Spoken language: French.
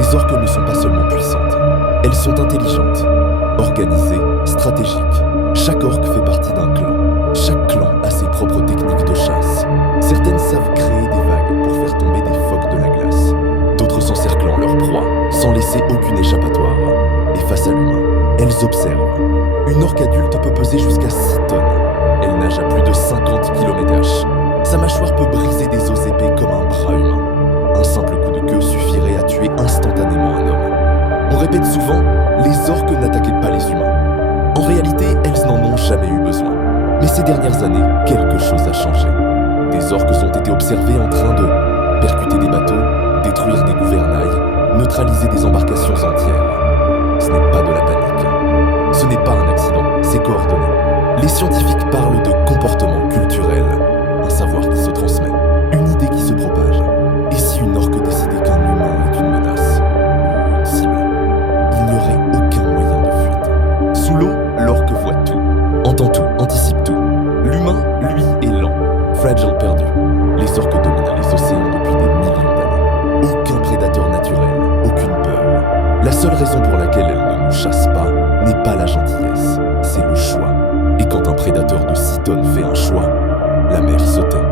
Les orques ne sont pas seulement puissantes, elles sont intelligentes, organisées, stratégiques. Chaque orque fait partie d'un clan. Chaque clan a ses propres techniques de chasse. Certaines savent créer des vagues pour faire tomber des phoques de la glace. D'autres s'encerclant leur proie, sans laisser aucune échappatoire. Et face à l'humain, elles observent. Une orque adulte peut peser jusqu'à 6 tonnes. Elle nage à plus de 50 km/h. Sa mâchoire peut briser des os épais comme un bras humain. Un simple coup de queue suffirait à tuer instantanément un homme. On répète souvent, les orques n'attaquaient pas les humains. En réalité, elles n'en ont jamais eu besoin. Mais ces dernières années, quelque chose a changé. Des orques ont été observés en train de percuter des bateaux, détruire des gouvernails, neutraliser des embarcations entières. Ce n'est pas de la panique. Ce n'est pas un accident, c'est coordonné. Les scientifiques parlent de comportement culturel, un savoir qui se transmet, une idée qui se propage. Et si une orque décidait qu'un humain est une menace, une cible, il n'y aurait aucun moyen de fuite. Sous l'eau, l'orque voit tout, entend tout, anticipe tout. L'humain, lui, est lent, fragile, perdu. Les orques dominent les océans depuis des millions d'années. Aucun prédateur naturel, aucune peur. La seule raison pour laquelle elles ne nous chassent pas n'est pas la gentillesse, c'est le choix. Et quand un prédateur de 6 tonnes fait un choix, la mer se tait.